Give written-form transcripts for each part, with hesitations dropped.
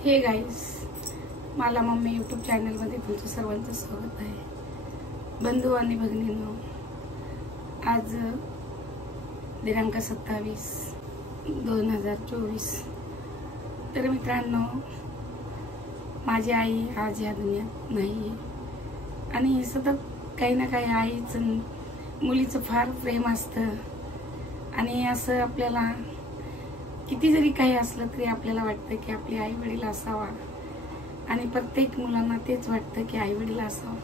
Hey guys, मला mummy YouTube चॅनलमध्ये तुमचं सर्वांचं स्वागत आहे। बंधू आणि भगिनींनो, आज दिनांक 27/2024। तर मित्रांनो, माझी आई आज या दुनियात नाही आहे आणि सतत काही ना काही आईचं मुलीचं फार प्रेम असतं आणि असं आपल्याला किती जरी काही असलं तरी आपल्याला वाटतं की आपले आई वडील असावा आणि प्रत्येक मुलांना तेच वाटतं की आई वडील असावा।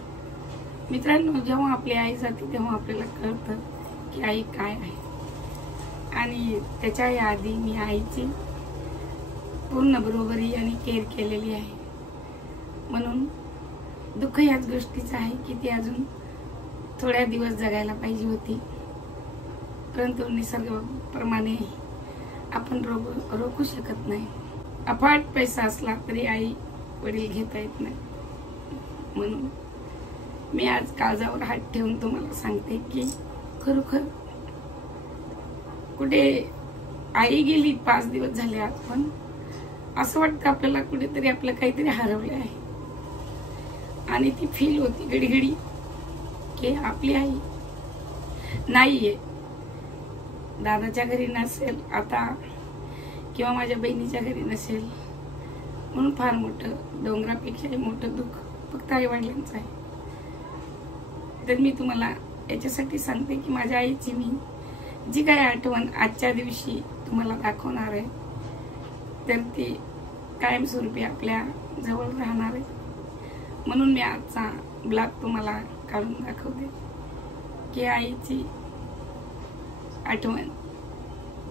मित्रांनो, जेव्हा आपली आई जाते तेव्हा आपल्याला कळतं की आई काय आहे आणि त्याच्या आधी मी आईची पूर्ण बरोबरी आणि केअर केलेली आहे। म्हणून दुःख याच गोष्टीचं आहे की ती अजून थोड्या दिवस जगायला पाहिजे होती, परंतु निसर्गाप्रमाणे आपण रोखू शकत नाही। अफाट पैसा असला तरी आई वडील घेता येत नाही। म्हणून मी आज काळजावर हात ठेवून तुम्हाला सांगते की खरोखर कुठे आई गेली 5 दिवस झाले, पण असं वाटतं आपल्याला कुठेतरी आपलं काहीतरी हरवलं आहे आणि ती फील होती घडी की आपली आई नाहीये, दादाच्या घरी नसेल आता किंवा माझ्या बहिणीच्या घरी नसेल, म्हणून फार मोठं डोंगरापेक्षाही मोठं दुःख फक्त आई वडिलांचं आहे। तर मी तुम्हाला याच्यासाठी सांगते की माझ्या आईची मी जी काही आठवण आजच्या दिवशी तुम्हाला दाखवणार आहे तर ती कायमस्वरूपी आपल्या जवळ राहणार आहे। म्हणून मी आजचा ब्लॉग तुम्हाला काढून दाखवते की आईची आठवण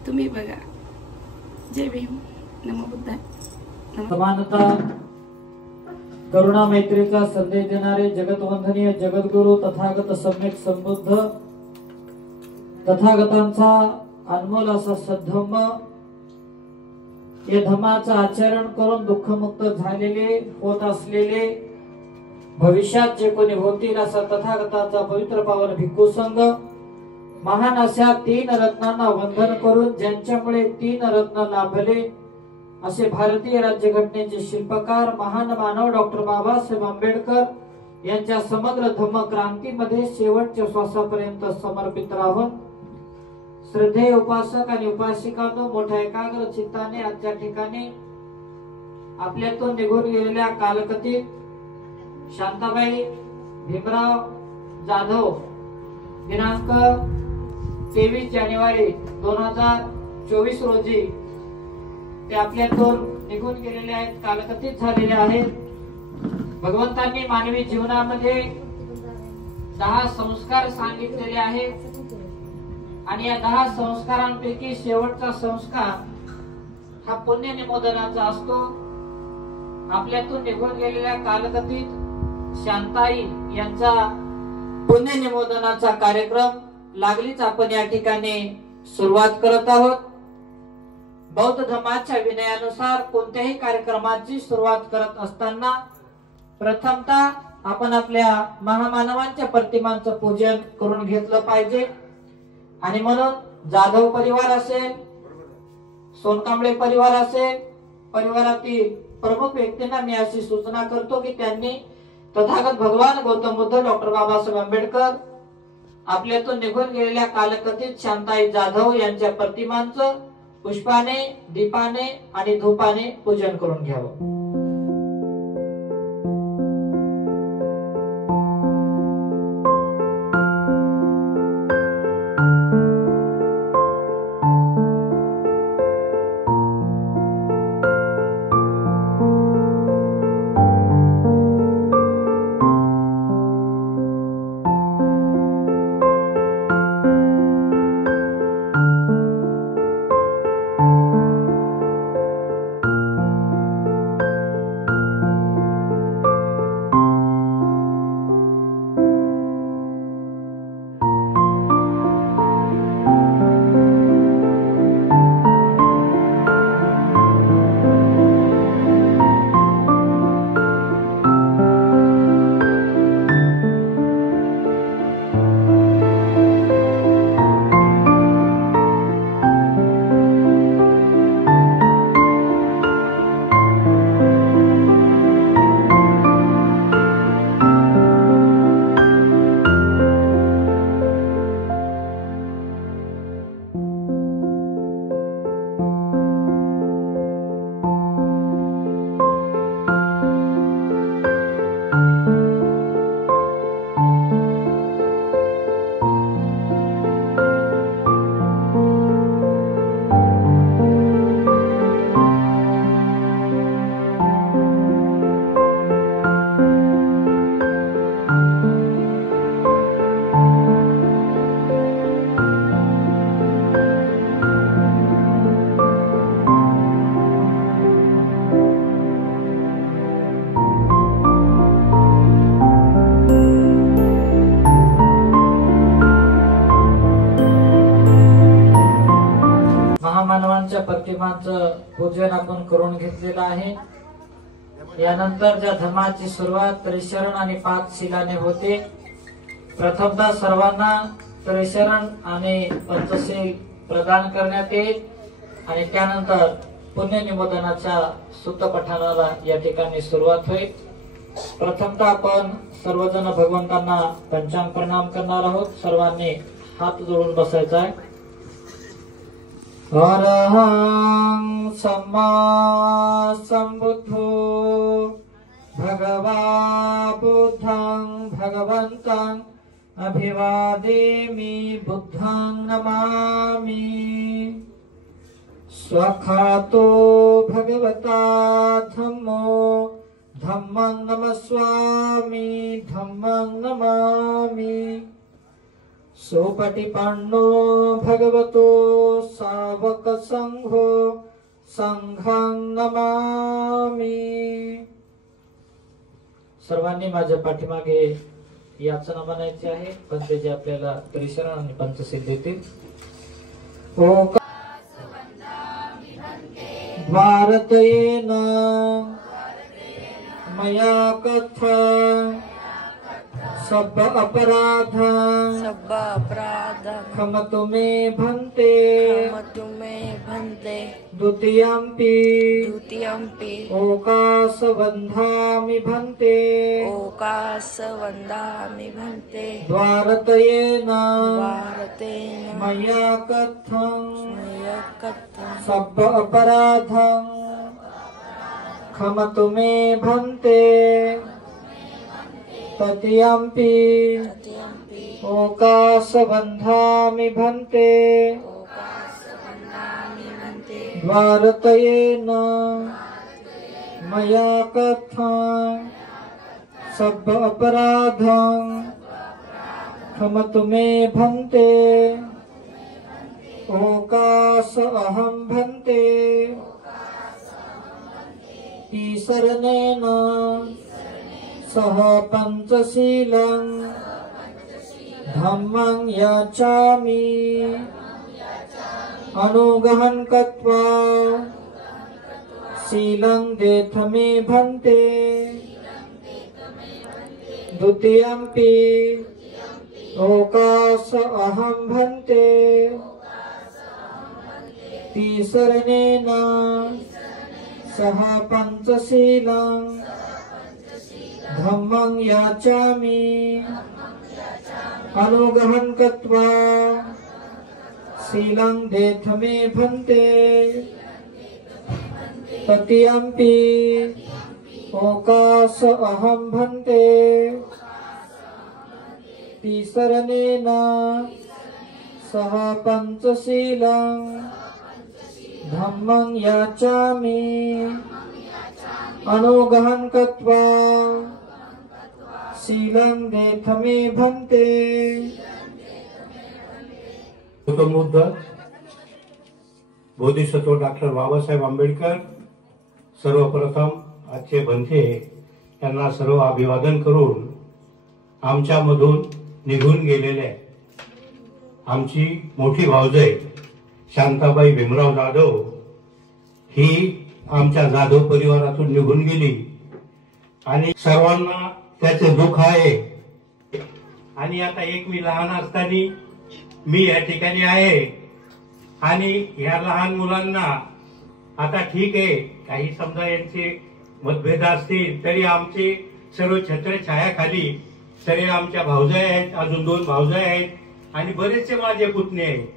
तुम्ही बघा। जय भीम, नमो बुद्धाय। समानता, करुणा, मैत्रीचा संदेश देणारे जगतवंदनीय जगद्गुरु तथागत सम्यक संबुद्ध तथागतांचा अनमोल असा सद्धम्म, या धम्माचं आचरण करून दुःखमुक्त झालेले होत असलेले, भविष्यात जे कोणी होतील असा तथागताचा पवित्र पावन भिक्खू संघ, महान अशा 3 रत्नांना वंदन करून ज्यांच्यामुळे 3 रत्न लाभले असे भारतीय राज्यघटनेचे शिल्पकार महान मानव डॉक्टर बाबासाहेब आंबेडकर यांच्या समग्र धम्म क्रांतीमध्ये शेवटच्या श्वासापर्यंत समर्पित राहून श्रद्धेय उपासक आणि उपासिकांनो, मोठ्या एकाग्र चित्ताने आजच्या ठिकाणी आपल्यातून निघून गेलेल्या कालकथित शांताबाई भीमराव जाधव दिनांक 23 जानेवारी 2024 रोजी ते आपल्यातून निघून गेलेले आहेत, कालकथित झालेले आहेत। भगवंतांनी मानवी जीवनामध्ये 10 संस्कार सांगितलेले आहेत आणि या 10 संस्कारांपैकी शेवटचा संस्कार हा पुण्य निमोदनाचा असतो। आपल्यातून निघून गेलेल्या कालकथित शांताई यांचा पुण्य निमोदनाचा कार्यक्रम लागलीच आपण या ठिकाणी सुरुवात करत आहोत। बौद्ध धर्माच्या विनयानुसार कोणत्याही कार्यक्रमाची सुरुवात करत असताना प्रथमतः आपण आपल्या महामानवांच्या प्रतिमांचं पूजन करून घेतलं पाहिजे आणि म्हणून जाधव परिवार असेल, सोनकांबळे परिवार असेल, परिवारातील प्रमुख व्यक्तींना मी अशी सूचना करतो की त्यांनी तथागत भगवान गौतम बुद्ध डॉक्टर बाबासाहेब आंबेडकर आपल्यातून निघून गेलेल्या कालकथित शांताई जाधव यांच्या प्रतिमांचं पुष्पाने, दीपाने आणि धूपाने पूजन करून घ्यावं। प्रतिमांचं पूजन आपण करून घेतलेलं आहे। यानंतर ज्या धर्माची सुरुवात त्रिशरण आणि 5 शिलाने होते। प्रथमतः सर्वांना त्रिशरण आणि पंचशील प्रदान करण्यात येईल आणि त्यानंतर पुण्यनिमोदनाच्या सूतपठणाला या ठिकाणी सुरुवात होईल। प्रथमतः आपण सर्वजण भगवंतांना पंचांग प्रणाम करणार आहोत। सर्वांनी हात जोडून बसायचा आहे। अरहं सम्मा संबुद्धो भगवा बुद्धं भगवन्तं अभिवादेमि बुद्धं नमामि। स्वखातो भगवता धम्मो धम्मं नमस्वामि धम्मं नमामि। सोपटिपन्नो भगवतो सावक संघो संघं नमामि। सर्वांनी माझ्या पाठीमागे याचना म्हणायची आहे। पंतजी आपल्याला त्रिशरण आणि पंचशील देतील। भारतेन मया कथं सब अपराध क्षमतु मे भन्ते द्वितीयंपि ओकाश वन्धामि भन्ते द्वारतयेन मया कथं सब अपराधं क्षमतु मे भन्ते तृतीयंपि ओकाश वन्धामि भन्ते द्वारतयेन मया कथं सब अपराधं क्षमतु मे भन्ते ओकाश अहं भन्ते ईशरणेन सह पंचशीलं धम्मं याचामि अनुगहं कृत्वा शीलं देथ मे भन्ते द्वितीयंपि ओकाश अहं भन्ते तीसरणेन सह पंचशीलं धम्मं याचामि अनुगहं कृत्वा शीलं देथ मे भन्ते तृतीयंपि ओकाश अहं भन्ते तीसरणेन सह पंचशीलं धम्मं याचामि अनुगहं कृत्वा शीलं देथ मे भन्ते। गौतम बुद्ध, बोधिसत्व डॉक्टर बाबासाहेब आंबेडकर, सर्वप्रथम आजचे भंते यांना सर्व अभिवादन करून आमच्या मधून निघून गेलेले आमची मोठी भावजय शांताबाई भीमराव जाधव ही आमच्या जाधव परिवारातून निघून गेली आणि सर्वांना त्याचे दुःख आहे। आणि आता एक मी लहान असताना मी या ठिकाणी आहे आणि ह्या लहान मुलांना आता ठीक आहे, काही समजा यांचे मतभेद असतील तरी आमचे सर्व छत्रछायाखाली सर्व आमच्या भावजाई आहेत, अजून 2 भावजाई आहेत आणि बरेचसे माझे पुतणे आहेत।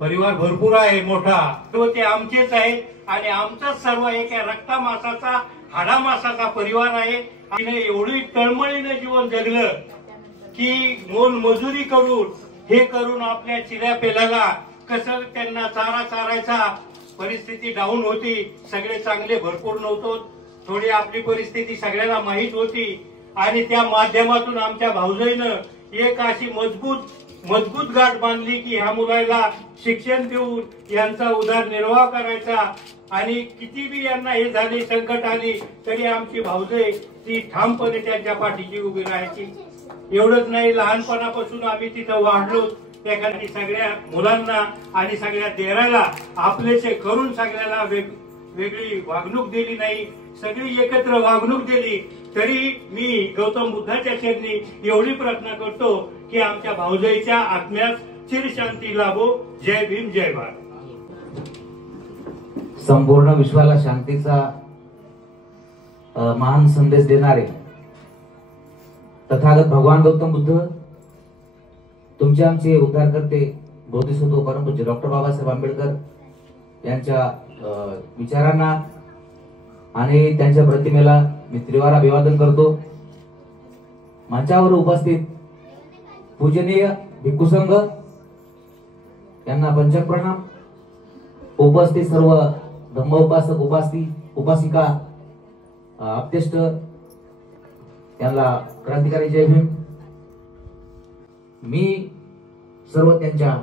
परिवार भरपूर आहे मोठा, तो ते आमचेच आहेत आणि आमचा सर्व एका रक्तामासाचा हाडामासाचा परिवार आहे। आणि एवढी तळमळीने जीवन जगलं की मोल मजुरी करून हे करून आपल्या चिऱ्या पेलाला कसं त्यांना चारा चारायचा परिस्थिती डाऊन होती। सगळे चांगले भरपूर नव्हतो, थोडी आपली परिस्थिती सगळ्यांना माहित होती आणि त्या माध्यमातून आमच्या भाऊजाईनं एक अशी मजबूत गाठ बांधली की ह्या मुलाला शिक्षण देऊन यांचा उदरनिर्वाह करायचा आणि किती बी यांना हे झाले संकट आली तरी आमची भाऊजाई ती ठामपणे त्यांच्या पाठीशी उभी राहायची। एवढंच नाही, लहानपणापासून आम्ही तिथं वाढलो, एखादी सगळ्या मुलांना आणि सगळ्या देराला आपलेसे करून सगळ्याला वेगळी वागणूक दिली नाही, सगळी एकत्र वागणूक दिली. तरी मी गौतम बुद्धाच्या चरणी एवढी प्रार्थना करतो की आमच्या भाऊजाईच्या आत्म्यास चिरशांती लाभो. जय भीम, जय भारत. संपूर्ण विश्वाला शांतीचा महान संदेश देणारे तथागत भगवान गौतम बुद्ध, तुमचे आमचे उद्धारकर्ते बोधिसत्व परमपूज्य डॉक्टर बाबासाहेब आंबेडकर यांच्या विचारांना आणि त्यांच्या प्रतिमेला मी त्रिवार अभिवादन करतो. मंचावर उपस्थित पूजनीय भिक्खू संघ यांना पंचम प्रणाम. उपस्थित सर्व धम्म उपासक उपासिका आप्तेष्ट यांना क्रांतिकारी जय भीम. मी सर्व त्यांच्या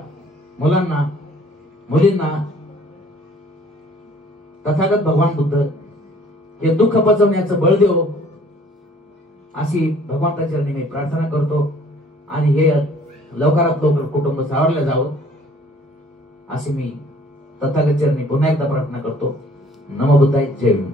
मुलांना मुलींना तथागत भगवान बुद्ध हे दुःख पचवण्याचं बळ देव अशी भगवंताच्या चरणी मी प्रार्थना करतो आणि हे लवकरात लवकर कुटुंब सावरलं जावं अशी मी तथागत चरणी पुन्हा एकदा प्रार्थना करतो. नमो बुद्धाय, जय भीम.